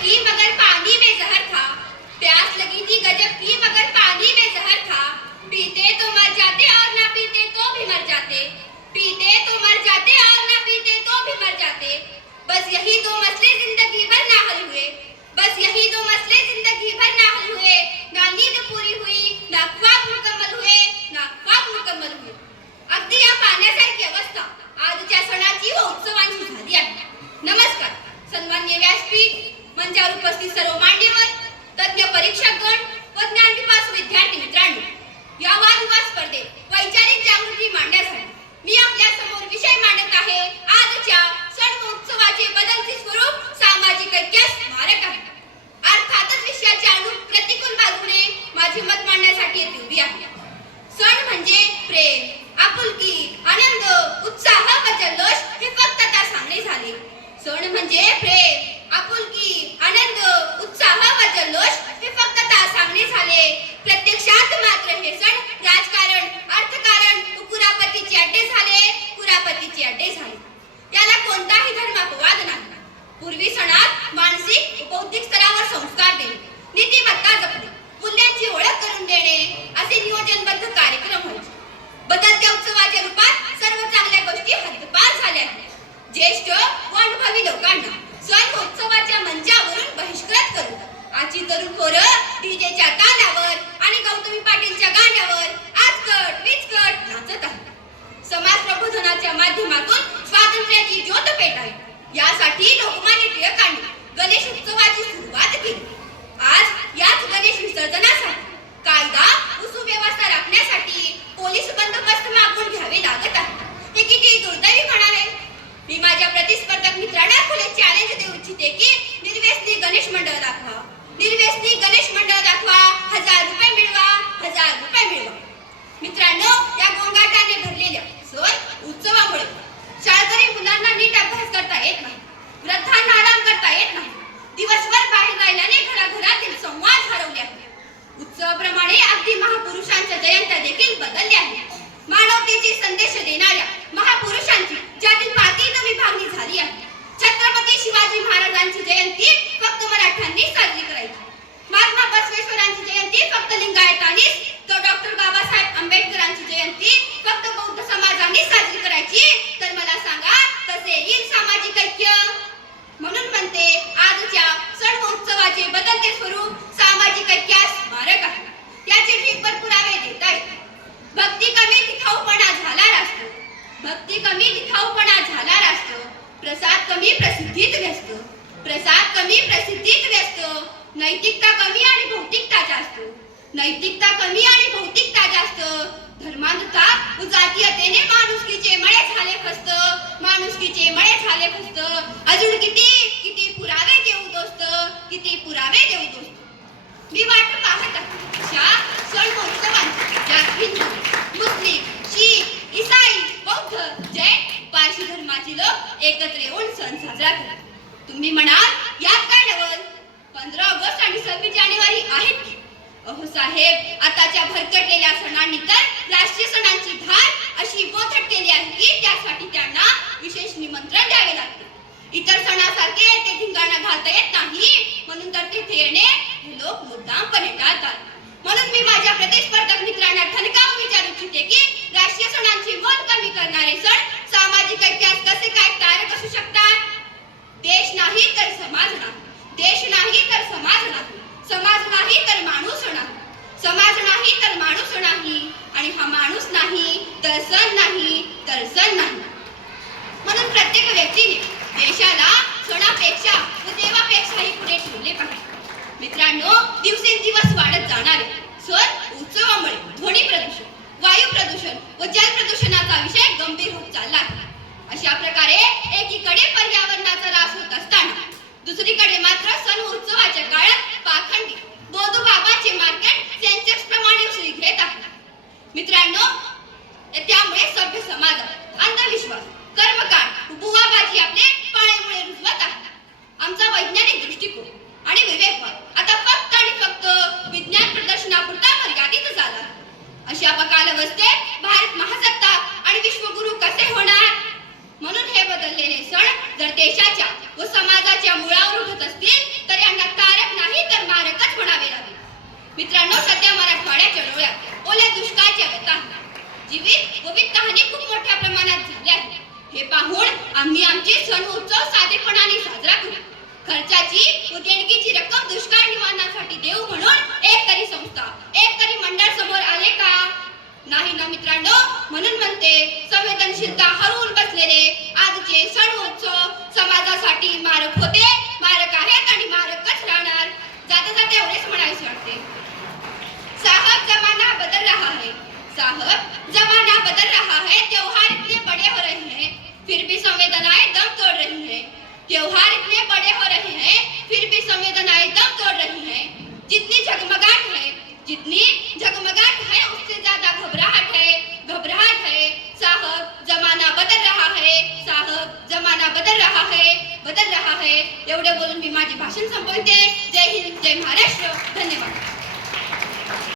की मगर पानी में जहर था, प्यास लगी थी गजब की मगर पानी में जहर था, पीते तो मर जाते और ना पीते तो भी मर जाते, पीते तो मर जाते और ना पीते तो भी मर जाते। बस यही दो मसले जिंदगी भर ना हल हुए, बस यही दो मसले जिंदगी भर ना हल हुए, ना नींद पूरी हुई ना ख्वाब मुकम्मल हुए, ना ख्वाब मुकम्मल हुए। अगदी या पाण्यासारखी अवस्था आजच्या सणाची व उत्सवांची झाली आहे. नमस्कार. सन्माननीय व्यासपीठ, मंचावर उपस्थित सर्व मान्यवर, तज्ञ परीक्षकगण व ज्ञानपिपासू विद्यार्थी मित्रांनो, या वादविवाद स्पर्धेत वैचारिक जागृती मांडण्यासाठी मी आपल्या समोर विषय मांडत आहे आजच्या सण व उत्सवाचे बदलते स्वरूप सामाजिक ऐक्यास स्मारक आहे. अर्थातच विषयाच्या प्रतिकूल बाजूने माझे मत मांडण्यासाठी येथे उभी आहे. सण म्हणजे प्रेम, आपुलकी, आनंद, उत्साह व जल्लोष हे फक्त आता सांगणे झाले. सण म्हणजे प्रेम, आपुलकी, आनंद, उत्साह व जल्लोष हे फक्त आता सांगणे झाले. प्रत्यक्षात मात्र हे सण राजकारण, अर्थकारण व कुरापतीचे अड्डे झाले, कुरापतीचे अड्डे झाले. याला कोणताही धर्मापवाद नाही. पूर्वी सणात मानसिक व बौद्धिक स्तरावर संस्कार देणे, नीतिमत्ता जपणे, मूल्यांची ओळख करून देणे असे नियोजनबद्ध कार्यक्रम व्हायचे. बदलत्या उत्सवाच्या रूपात सर्व चांगल्या गोष्टी हद्दपार झाल्या आहेत. ज्येष्ठ व अनुभवी लोकांना सण व उत्सवाच्या मंचावरून बहिष्कृत करून आजची तरुण पोरं डीजेच्या तालावर आणि गौतमी पाटीलच्या गाण्यावर आजकट विचकट नाचत आहेत. समाज प्रबोधनाच्या माध्यमातून स्वातंत्र्याची ज्योत पेटावी यासाठी लोकमान्य टिळकांनी गणेश उत्सवाची सुरुवात केली. आज याच गणेश विसर्जनासाठी कायदा व सुव्यवस्था राखण्यासाठी पोलीस बंदोबस्त मागून घ्यावे लागत आहे. हे किती दुर्दैवी म्हणावे. मी माझ्या प्रतिस्पर्धक मित्रांना खुले चॅलेंज देऊ इच्छिते की निर्व्यसनी गणेश मंडळ दाखवा, निर्व्यसनी गणेश मंडळ दाखवा, 1000 रुपये मिळवा, 1000 रुपये मिळवा. मित्रांनो, या गोंगाटाने भरलेल्या सण उत्सवामुळे शाळकरी मुलांना नीट अभ्यास करता येत नाही, वृद्धांना आराम करता येत नाही, दिवसभर बाहेर राहिल्याने घराघरातील संवाद हरवले आहेत. उत्सवाप्रमाणे अगदी महापुरुषांच्या जयंत्या देखील बदलल्या आहेत. मानवतेचे संदेश देणाऱ्या महापुरुषांची ज्यातील पातीन विभागणी झाली आहे. छत्रपती शिवाजी महाराजांची जयंती फक्त मराठ्यांनी साजरी करायची, महात्मा बसवेश्वरांची जयंती फक्त लिंगायतांनीच, तर डॉक्टर बाबासाहेब आंबेडकरांची जयंती फक्त बौद्ध समाजाने साजरी करायची. तर मला सांगा कसे येईल सामाजिक ऐक्य? म्हणून म्हणते आजच्या सण व उत्सवाचे बदलते स्वरूप सामाजिक ऐक्यास स्मारक आहे. याचे ठीकभर पुरावे देता येतात. भक्ती कमी दिखाऊपणा झाला असतो, भक्ती कमी दिखाऊपणा झाला असतो, प्रसाद कमी प्रसिद्धीत व्यस्त, प्रसाद कमी प्रसिद्धीत व्यस्त, नैतिकता कमी आणि भौतिकता जास्त, नैतिकता कमी आणि भौतिकता जास्त, धर्मांधता व जातीयतेने माणुसकीचे मळे झाले खस्त, माणुसकीचे मळे झाले खस्त. अजून किती किती पुरावे देऊ दोस्त, किती पुरावे देऊ दोस्त. मी वाट पाहत अशा सण उत्सवांची ज्यात हिंदू, मुस्लिम, शीख, ईसाई, बौद्ध, जैन, पारशी धर्माचे लोक एकत्र येऊन सण साजरा करतात. तुम्ही म्हणाल यात काय नवल? 15 ऑगस्ट आणि 26 जानेवारी आहेत की? अहो साहेब, आताच्या भरकटलेल्या सणांनी तर राष्ट्रीय सणांची धार अशी बोथट केली आहे की त्यासाठी त्यांना विशेष निमंत्रण द्यावे लागते. इतर सणासारखे ते धिंगाणा घालता येत नाही, म्हणून तर तिथे येणे हे लोक मुद्दामपणे टाळतात. म्हणून मी माझ्या प्रतिस्पर्धक मित्रांना ठणकावून विचारू इच्छिते की राष्ट्रीय सणांची मोल कमी करणारे सण सामाजिक ऐक्यास कसे काय तारक असू शकतात? देश नाही तर समाज नाही, देश नाही तर समाज नाही, समाज नाही तर माणूस नाही, समाज नाही तर माणूस नाही, आणि हा माणूस नाही तर सण नाही, तर सण नाही. म्हणून प्रत्येक व्यक्तीने देशाला सणापेक्षा व देवापेक्षाही पुढे ठेवले पाहिजे. मित्रांनो, दिवसेंदिवस वाढत जाणारे सण उत्सवामुळे ध्वनी प्रदूषण, वायू प्रदूषण व जल प्रदूषणाचा विषय गंभीर होत चालला आहे. अशा प्रकारे एकीकडे पर्यावरणाचा ऱ्हास होत असताना दुसरीकडे मात्र सण उत्सवाच्या काळात पाखंडी बोधू बाबाचे मार्केट सेन्सेक्स प्रमाणे उसळी घेत आहे. मित्रांनो, त्यामुळे सभ्य समाजात अंधविश्वास, कर्मकांड, बुवाबाजी आपले पाळेमुळे रुजवत आहे. आमचा वैज्ञानिक दृष्टिकोन आणि विवेकवाद आता फक्त आणि फक्त विज्ञान प्रदर्शनापुरता मर्यादित झाला. अशा कालावस्थेत भारत महासत्ता आणि विश्वगुरु कसे होणार? म्हणून हे बदललेले सण जर देशाच्या व समाजाच्या मुळावर उठत असतील तर यांना मित्रांनो, सध्या मराठवाड्याच्या डोळ्यात ओल्या दुष्काळाच्या व्यथा जीवित गोवित कहाणी खूप मोठ्या प्रमाणात झाली आहे. हे पाहून आम्ही आमचे सण उत्सव साधेपणाने साजरा करू. खर्चाची व देणगीची रक्कम दुष्काळ निवारणासाठी देऊ म्हणून एक तरी संस्था, एक तरी मंडळ समोर आले का? नाही ना मित्रांनो. म्हणून म्हणते, संवेदनशीलता हरवून बसलेले आजचे सण उत्सव समाजासाठी मारक होते, मारक आहेत आणि मारकच राहणार. जाता जाता एवढेच म्हणायचे वाटते. साहब जमाना बदल रहा है, साहब जमाना बदल रहा है, त्योहार इतने बड़े हो रहे हैं फिर भी संवेदनाएं दम तोड़ रही हैं. त्योहार इतने बड़े हो रहे हैं फिर भी संवेदनाएं दम तोड़ रही हैं. जितनी जगमगाहट है उससे ज्यादा घबराहट है. साहब जमाना बदल रहा है, साहब जमाना बदल रहा है. एवढे बोलून मी माझे भाषण संपवते. जय हिंद, जय महाराष्ट्र. धन्यवाद.